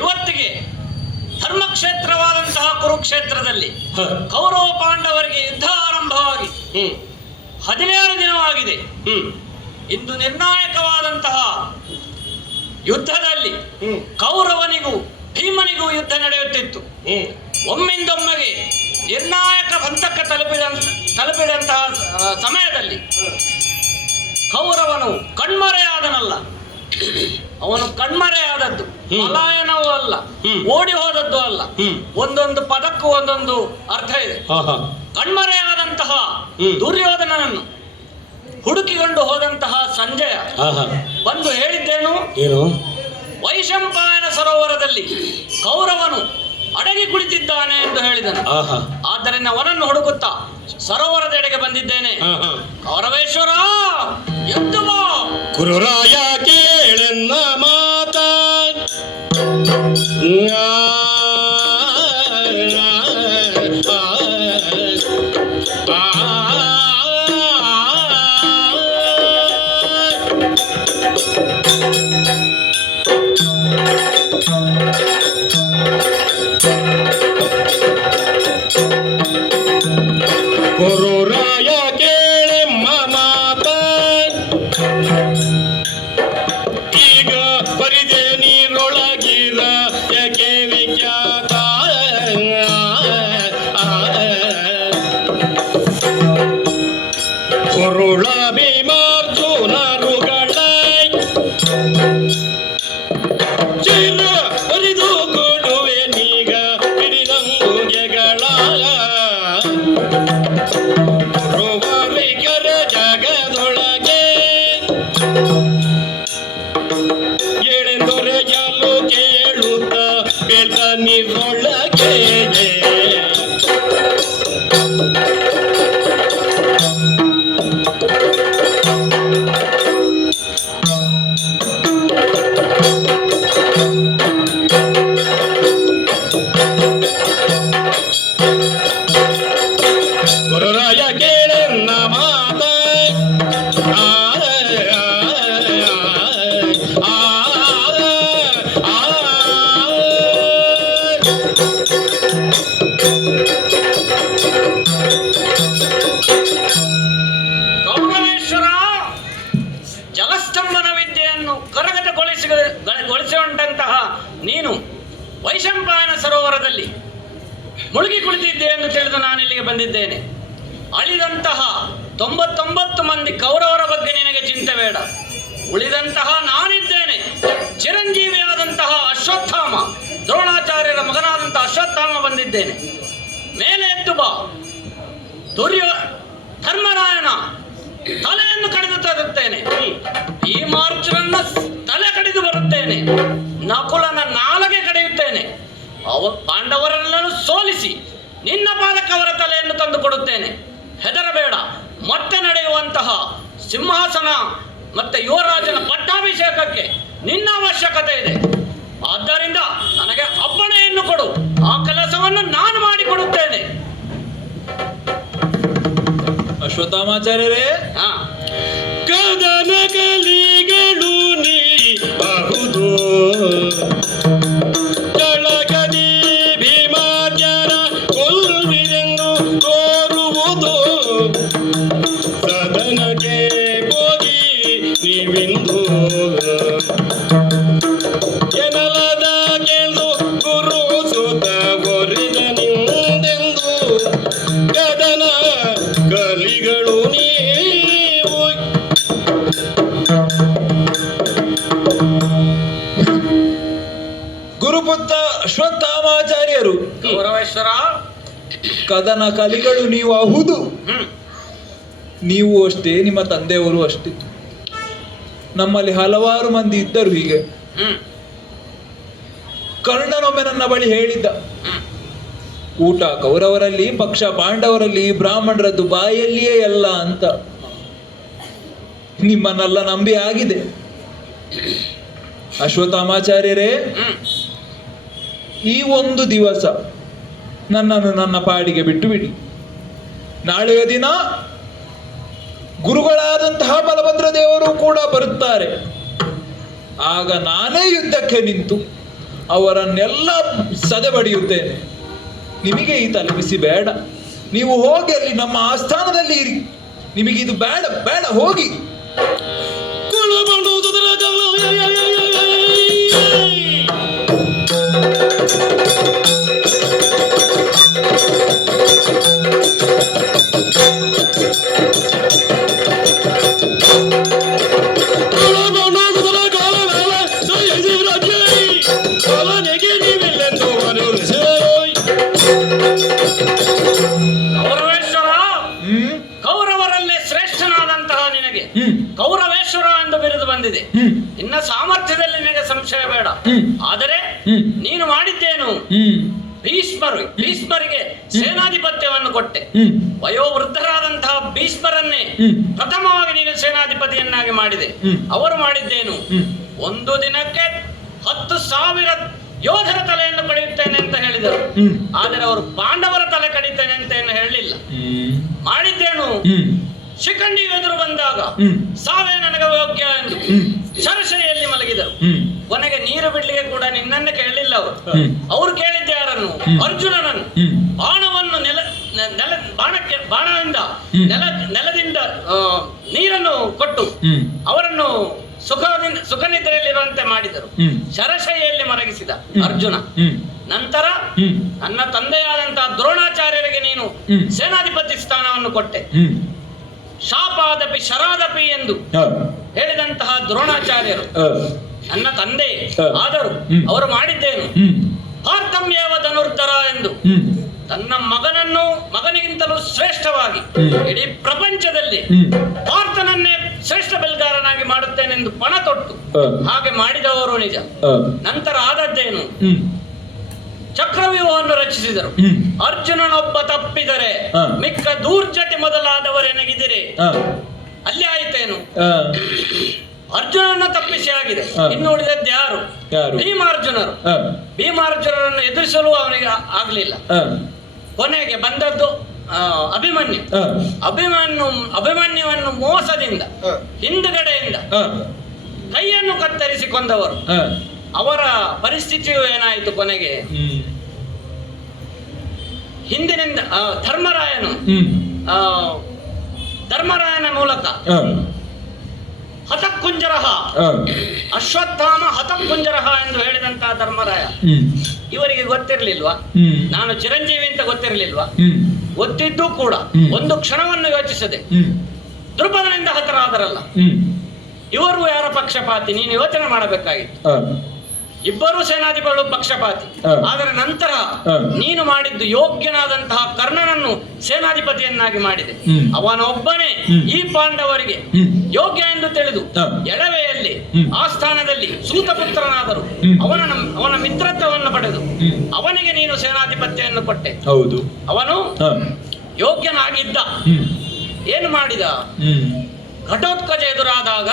ಇವತ್ತಿಗೆ ಧರ್ಮಕ್ಷೇತ್ರವಾದಂತಹ ಕುರುಕ್ಷೇತ್ರದಲ್ಲಿ ಕೌರವ ಪಾಂಡವರಿಗೆ ಯುದ್ಧ ಆರಂಭವಾಗಿ 17 ದಿನವಾಗಿದೆ. ಇಂದು ನಿರ್ಣಾಯಕವಾದಂತಹ ಯುದ್ಧದಲ್ಲಿ ಕೌರವನಿಗೂ ಭೀಮನಿಗೂ ಯುದ್ಧ ನಡೆಯುತ್ತಿತ್ತು. ಒಮ್ಮಿಂದೊಮ್ಮೆಗೆ ನಿರ್ಣಾಯಕ ಹಂತಕ್ಕೆ ತಲುಪಿದಂತಹ ಸಮಯದಲ್ಲಿ ಕೌರವನು ಕಣ್ಮರೆಯಾದನಲ್ಲ. ಅವನು ಕಣ್ಮರೆಯಾದದ್ದು ಪಲಾಯನವೂ ಅಲ್ಲ, ಓಡಿ ಹೋದದ್ದು ಅಲ್ಲ. ಒಂದೊಂದು ಪದಕ್ಕೂ ಒಂದೊಂದು ಅರ್ಥ ಇದೆ. ಕಣ್ಮರೆಯಾದಂತಹ ದುರ್ಯೋಧನನನ್ನು ಹುಡುಕಿಕೊಂಡು ಹೋದಂತಹ ಸಂಜಯ ಬಂದು ಹೇಳಿದ್ದೇನು, ವೈಶಂಪಾಯನ ಸರೋವರದಲ್ಲಿ ಕೌರವನು ಅಡಗಿ ಕುಳಿತಿದ್ದಾನೆ ಎಂದು ಹೇಳಿದನು. ಆದ್ದರಿಂದ ಅವನನ್ನು ಹುಡುಕುತ್ತಾ ಸರೋವರದೆಡೆಗೆ ಬಂದಿದ್ದೇನೆ. ಕೌರವೇಶ್ವರ ಎದ್ದು ಬಾ. ಕುರುರಾಯ ಕೇಳೆನ್ನ ಮಾತ ಕುರುರಾಯ ಕೇಳೆಮ್ಮ ಮಾತ ಈಗ ಬರಿದೆ ನೀರೊಳಗಿರ ಯಾಕೆ ವಿಖ್ಯಾತ ಕುರುಳ ಭೀಮಾರ್ಜುನರುಗಳ ಚಿರ ಬರಿದು ಕೊಡುವೆ ನೀಗ ಹಿಡಿದಂಗುಗೆಗಳ ರುವರಿಕರ ಜಗದೊಳಗೆ ಎಳೆದೊರೆಯಲು ಕೇಳುತ್ತ ಬೆಳ್ತ ನೀರೊಳಗೆ ಕುರುರಾಯ ಕೇಳೆನ್ನ ಮಾತ ಕೌರವೇಶ್ವರ, ಜಲಸ್ತಂಭನ ವಿದ್ಯೆಯನ್ನು ಕರಗತಗೊಳಿಸಿಕೊಂಡಂತಹ ನೀನು ವೈಶಂಪಾಯನ ಸರೋವರದಲ್ಲಿ ಮುಳುಗಿ ಕುಳಿತಿದ್ದೆ ಎಂದು ತಿಳಿದು ನಾನಿಲ್ಲಿಗೆ ಬಂದಿದ್ದೇನೆ. ಅಳಿದಂತಹ 99 ಮಂದಿ ಕೌರವರ ಬಗ್ಗೆ ನಿನಗೆ ಚಿಂತೆ ಬೇಡ. ಉಳಿದಂತಹ ನಾನಿದ್ದೇನೆ. ಚಿರಂಜೀವಿಯಾದಂತಹ ಅಶ್ವತ್ಥಾಮ, ದ್ರೋಣಾಚಾರ್ಯರ ಮಗನಾದಂತಹ ಅಶ್ವತ್ಥಾಮ ಬಂದಿದ್ದೇನೆ. ಮೇಲೆ ಎದ್ದು ಬಾ. ಧರ್ಮರಾಯನ ತಲೆಯನ್ನು ಕಡಿದು ತರುತ್ತೇನೆ. ಈ ಮಾರ್ಚರನ್ನ ತಲೆ ಕಡಿದು ಬರುತ್ತೇನೆ. ನಕುಲನ ನಾಲಗೆ ಕಡಿಯುತ್ತೇನೆ. ಪಾಂಡವರೆಲ್ಲರೂ ಸೋಲಿಸಿ ನಿನ್ನ ಪಾಲಕ ಅವರ ತಲೆಯನ್ನು ತಂದು ಕೊಡುತ್ತೇನೆ. ಹೆದರಬೇಡ. ಮತ್ತೆ ನಡೆಯುವಂತಹ ಸಿಂಹಾಸನ ಮತ್ತೆ ಯುವರಾಜನ ಪಟ್ಟಾಭಿಷೇಕಕ್ಕೆ ನಿನ್ನ ಅವಶ್ಯಕತೆ ಇದೆ. ಆದ್ದರಿಂದ ನನಗೆ ಅಪ್ಪಣೆಯನ್ನು ಕೊಡು. ಆ ಕೆಲಸವನ್ನು ನಾನು ಮಾಡಿಕೊಡುತ್ತೇನೆ. ಅಶ್ವತ್ಥಾಮಾಚಾರ್ಯರೇ, ಕದನ ಕಲಿಗಳು ನೀ ಬಹುದು ಜಳಗದಿ ಭೀಮಾರ್ಜನ ಕೊಲ್ಲುವಿರೆಂದು ತೋರುವುದು ಸದನಕ್ಕೆ ಹೋಗಿ ನೀವಿಂದು ಎನ್ನಲದ ಕೇಳು ಗುರು ಸುತ ಒರಿದ ನಿಂದೆಂದು ಕದನ ಕಲಿಗಳು ನೀವು. ಗುರುಪುತ್ರ ಅಶ್ವತ್ಥಾಮಾಚಾರ್ಯರು, ಗೌರವೇಶ್ವರ, ಕದನ ಕಲಿಗಳು ನೀವು ಹೌದು. ನೀವು ಅಷ್ಟೇ, ನಿಮ್ಮ ತಂದೆಯವರು ಅಷ್ಟೇ. ನಮ್ಮಲ್ಲಿ ಹಲವಾರು ಮಂದಿ ಇದ್ದರು ಹೀಗೆ. ಕರ್ಣನೊಮ್ಮೆ ನನ್ನ ಬಳಿ ಹೇಳಿದ್ದ, ಊಟ ಕೌರವರಲ್ಲಿ, ಪಕ್ಷ ಪಾಂಡವರಲ್ಲಿ, ಬ್ರಾಹ್ಮಣರದ್ದು ಬಾಯಲ್ಲಿಯೇ ಎಲ್ಲ ಅಂತ. ನಿಮ್ಮನ್ನೆಲ್ಲ ನಂಬಿ ಆಗಿದೆ. ಅಶ್ವತ್ಥಾಮಾಚಾರ್ಯರೇ, ಈ ಒಂದು ದಿವಸ ನನ್ನನ್ನು ನನ್ನ ಪಾಡಿಗೆ ಬಿಟ್ಟು ಬಿಡಿ. ನಾಳೆಯ ದಿನ ಗುರುಗಳಾದಂತಹ ಬಲಭದ್ರ ದೇವರು ಕೂಡ ಬರುತ್ತಾರೆ. ಆಗ ನಾನೇ ಯುದ್ಧಕ್ಕೆ ನಿಂತು ಅವರನ್ನೆಲ್ಲ ಸದೆ ಬಡಿಯುತ್ತೇನೆ. ನಿಮಗೆ ಈ ತಲೆಬಿಸಿ ಬೇಡ. ನೀವು ಹೋಗಿ ಅಲ್ಲಿ ನಮ್ಮ ಆಸ್ಥಾನದಲ್ಲಿ ಇರಿ. ನಿಮಗೆ ಇದು ಬೇಡ ಬೇಡ, ಹೋಗಿ. ಕೌರವೇಶ್ವರ, ಕೌರವರಲ್ಲೇ ಶ್ರೇಷ್ಠನಾದಂತಹ ನಿನಗೆ ಕೌರವೇಶ್ವರ ಎಂದು ಬಿರುದು ಬಂದಿದೆ. ನಿನ್ನ ಸಾಮರ್ಥ್ಯದಲ್ಲಿ ನಿನಗೆ ಸಂಶಯ ಬೇಡ. ಆದರೆ ನೀನು ಮಾಡಿದ್ದೇನು? ಭೀಷ್ಮರಿಗೆ ಸೇನಾಧಿಪತ್ಯವನ್ನು ಕೊಟ್ಟೆ. ವಯೋವೃದ್ಧರಾದಂತಹ ಭೀಷ್ಮರನ್ನೇ ಪ್ರಥಮವಾಗಿ ನೀನು ಸೇನಾಧಿಪತಿಯನ್ನಾಗಿ ಮಾಡಿದೆ. ಅವರು ಮಾಡಿದ್ದೇನು? ಒಂದು ದಿನಕ್ಕೆ 10,000 ಯೋಧರ ತಲೆಯನ್ನು ಕಡಿಯುತ್ತೇನೆ ಅಂತ ಹೇಳಿದರು. ಆದರೆ ಅವರು ಪಾಂಡವರ ತಲೆ ಕಡಿತೇನೆ ಅಂತ ಏನು ಹೇಳಲಿಲ್ಲ. ಮಾಡಿದ್ದೇನು? ಶಿಖಂಡಿ ಎದುರು ಬಂದಾಗ ಸಾವೇ ನನಗೆ ಯೋಗ್ಯ ಎಂದು ಶರಶೈಯಲ್ಲಿ ಮಲಗಿದರು. ಕೊನೆಗೆ ನೀರು ಬಿಡ್ಲಿಕ್ಕೆ ಕೂಡ ನಿನ್ನನ್ನು ಕೇಳಲಿಲ್ಲ ಅವರು. ಅವರು ಕೇಳಿದ್ದ ಯಾರನ್ನು? ಅರ್ಜುನನನ್ನು. ಬಾಣವನ್ನು ಬಾಣದಿಂದ ನೆಲದಿಂದ ನೀರನ್ನು ಕೊಟ್ಟು ಅವರನ್ನು ಸುಖ ನಿದ್ರೆಯಲ್ಲಿರುವಂತೆ ಮಾಡಿದರು. ಶರಶೈಯಲ್ಲಿ ಮಲಗಿಸಿದ ಅರ್ಜುನ. ನಂತರ ನನ್ನ ತಂದೆಯಾದಂತಹ ದ್ರೋಣಾಚಾರ್ಯರಿಗೆ ನೀನು ಸೇನಾಧಿಪತಿ ಸ್ಥಾನವನ್ನು ಕೊಟ್ಟೆ. ಶಾಪಾದಪಿ ಶರಾದಪಿ ಎಂದು ಹೇಳಿದಂತಹ ದ್ರೋಣಾಚಾರ್ಯರು ನನ್ನ ತಂದೆ ಆದರು. ಅವರು ಮಾಡಿದ್ದೇನು? ಪಾರ್ಥಮ್ಯೇವ ಧನುರ್ಧರ ಎಂದು ತನ್ನ ಮಗನಿಗಿಂತಲೂ ಶ್ರೇಷ್ಠವಾಗಿ ಇಡೀ ಪ್ರಪಂಚದಲ್ಲಿ ಪಾರ್ಥನನ್ನೇ ಶ್ರೇಷ್ಠ ಬೆಲ್ಗಾರನಾಗಿ ಮಾಡುತ್ತೇನೆಂದು ಪಣ ತೊಟ್ಟು ಹಾಗೆ ಮಾಡಿದವರು ನಿಜ. ನಂತರ ಆದದ್ದೇನು? ಚಕ್ರವ್ಯೂಹವನ್ನು ರಚಿಸಿದರು. ಅರ್ಜುನನೊಬ್ಬ ತಪ್ಪಿದರೆ ಮಿಕ್ಕ ದೂರ್ಜಟಿ ಮೊದಲಾದವರೆನಗಿದಿರೆ ಅಲ್ಲಿ ಆಯಿತೇನು? ಅರ್ಜುನನ್ನು ತಪ್ಪಿಸಿ ಆಗಿದೆ. ಇನ್ನು ಉಳಿದದ್ದು ಯಾರು? ಭೀಮಾರ್ಜುನರು. ಭೀಮಾರ್ಜುನರನ್ನು ಎದುರಿಸಲು ಅವನಿಗೆ ಆಗ್ಲಿಲ್ಲ. ಕೊನೆಗೆ ಬಂದದ್ದು ಅಭಿಮನ್ಯುವನ್ನು ಮೋಸದಿಂದ ಹಿಂದುಗಡೆಯಿಂದ ಕೈಯನ್ನು ಕತ್ತರಿಸಿ ಕೊಂದವರು. ಅವರ ಪರಿಸ್ಥಿತಿಯು ಏನಾಯಿತು? ಕೊನೆಗೆ ಹಿಂದಿನಿಂದ ಧರ್ಮರಾಯನ ಮೂಲಕ ಹತಕ್ಕುಂಜರಹ, ಅಶ್ವತ್ಥಾಮ ಹತಕ್ಕುಂಜರಹ ಎಂದು ಹೇಳಿದಂತಹ ಧರ್ಮರಾಯ ಇವರಿಗೆ ಗೊತ್ತಿರ್ಲಿಲ್ವಾ? ನಾನು ಚಿರಂಜೀವಿ ಅಂತ ಗೊತ್ತಿರ್ಲಿಲ್ವಾ? ಗೊತ್ತಿದ್ದು ಕೂಡ ಒಂದು ಕ್ಷಣವನ್ನು ಯೋಚಿಸದೆ ದ್ರುಪದನಿಂದ ಹತರಾದರಲ್ಲ. ಇವರು ಯಾರ ಪಕ್ಷಪಾತಿ? ನೀನು ಯೋಚನೆ ಮಾಡಬೇಕಾಗಿತ್ತು. ಇಬ್ಬರು ಸೇನಾಧಿಪತಿಗಳು ಪಕ್ಷಪಾತಿ. ಆದರೆ ನಂತರ ನೀನು ಮಾಡಿದ್ದು ಯೋಗ್ಯನಾದಂತಹ ಕರ್ಣನನ್ನು ಸೇನಾಧಿಪತಿಯನ್ನಾಗಿ ಮಾಡಿದೆ. ಅವನೊಬ್ಬನೇ ಈ ಪಾಂಡವರಿಗೆ ಯೋಗ್ಯ ಎಂದು ತಿಳಿದು ಎಡವೆಯಲ್ಲಿ ಆ ಸ್ಥಾನದಲ್ಲಿ ಸೂತಪುತ್ರನಾದರು. ಅವನ ಮಿತ್ರತ್ವವನ್ನು ಪಡೆದು ಅವನಿಗೆ ನೀನು ಸೇನಾಧಿಪತ್ಯವನ್ನು ಕೊಟ್ಟೆ. ಹೌದು, ಅವನು ಯೋಗ್ಯನಾಗಿದ್ದ. ಏನು ಮಾಡಿದ? ಘಟೋತ್ಕಚ ಎದುರಾದಾಗ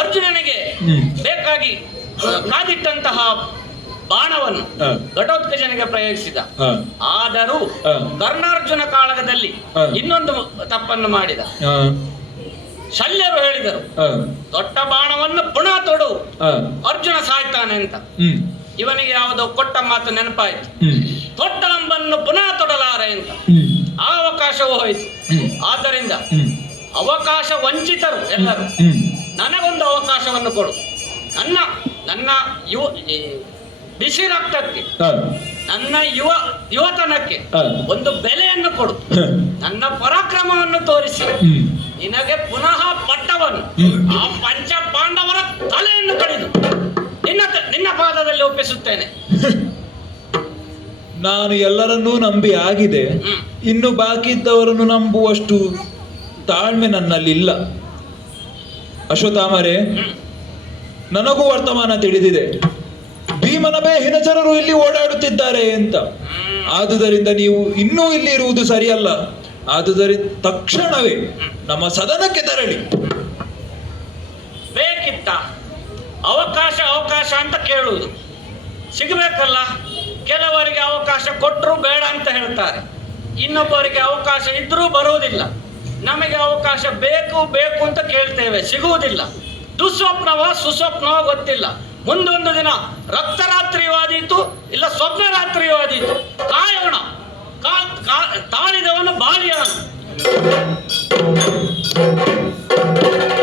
ಅರ್ಜುನನಿಗೆ ಬೇಕಾಗಿ ಕಾದಿಟ್ಟಂತಹ ಬಾಣವನ್ನು ಘಟೋತ್ಕಚನಿಗೆ ಪ್ರಯೋಗಿಸಿದ. ಆದರೂ ಕರ್ಣಾರ್ಜುನ ಕಾಳಗದಲ್ಲಿ ಇನ್ನೊಂದು ತಪ್ಪನ್ನು ಮಾಡಿದ. ಶಲ್ಯರು ಹೇಳಿದರು, ದೊಡ್ಡ ಬಾಣವನ್ನು ಪುನಃ ತೊಡು, ಅರ್ಜುನ ಸಾಯ್ತಾನೆ ಅಂತ. ಇವನಿಗೆ ಯಾವುದೋ ಕೊಟ್ಟ ಮಾತು ನೆನಪಾಯಿತು. ದೊಡ್ಡ ಅಂಬನ್ನು ಪುನಃ ತೊಡಲಾರೆ ಅಂತ. ಆ ಅವಕಾಶವೂ ಹೋಯಿತು. ಆದ್ದರಿಂದ ಅವಕಾಶ ವಂಚಿತರು ಎಲ್ಲರೂ. ನನಗೊಂದು ಅವಕಾಶವನ್ನು ಕೊಡು. ನನ್ನ ಬಿಸಿ ರಕ್ತಕ್ಕೆ, ನನ್ನ ಯುವತನಕ್ಕೆ ಒಂದು ಬೆಲೆಯನ್ನು ಕೊಡು. ನನ್ನ ಪರಾಕ್ರಮವನ್ನು ತೋರಿಸಿ ನಿನಗೆ ಪುನಃ ಪಟ್ಟವನ್ನು, ಆ ಪಂಚ ಪಾಂಡವರ ತಲೆಯನ್ನು ಕಡಿದು ನಿನ್ನ ಪಾದದಲ್ಲಿ ಒಪ್ಪಿಸುತ್ತೇನೆ. ನಾನು ಎಲ್ಲರನ್ನೂ ನಂಬಿ ಆಗಿದೆ. ಇನ್ನು ಬಾಕಿ ಇದ್ದವರನ್ನು ನಂಬುವಷ್ಟು ತಾಳ್ಮೆ ನನ್ನಲ್ಲಿಲ್ಲ. ಅಶ್ವತ್ಥಾಮರೇ, ನನಗೂ ವರ್ತಮಾನ ತಿಳಿದಿದೆ. ಭೀಮನ ಬೇಹಿನಚರರು ಇಲ್ಲಿ ಓಡಾಡುತ್ತಿದ್ದಾರೆ ಅಂತ. ಆದುದರಿಂದ ನೀವು ಇನ್ನೂ ಇಲ್ಲಿ ಇರುವುದು ಸರಿಯಲ್ಲ. ಆದುದರಿಂದ ತಕ್ಷಣವೇ ನಮ್ಮ ಸದನಕ್ಕೆ ತೆರಳಿ. ಬೇಕಿತ್ತ ಅವಕಾಶ ಅಂತ ಕೇಳುವುದು ಸಿಗಬೇಕಲ್ಲ. ಕೆಲವರಿಗೆ ಅವಕಾಶ ಕೊಟ್ಟರು ಬೇಡ ಅಂತ ಹೇಳ್ತಾರೆ, ಇನ್ನೊಬ್ಬರಿಗೆ ಅವಕಾಶ ಇದ್ರೂ ಬರುವುದಿಲ್ಲ. ನಮಗೆ ಅವಕಾಶ ಬೇಕು ಅಂತ ಕೇಳ್ತೇವೆ, ಸಿಗುವುದಿಲ್ಲ. ದುಸ್ವಪ್ನವ ಸುಸ್ವಪ್ನವ ಗೊತ್ತಿಲ್ಲ. ಮುಂದೊಂದು ದಿನ ರಕ್ತರಾತ್ರಿಯೂ ಆದೀತು ಇಲ್ಲ ಸ್ವಪ್ನ ರಾತ್ರಿಯೂ ಆದೀತು ಕಾಯೋಣ.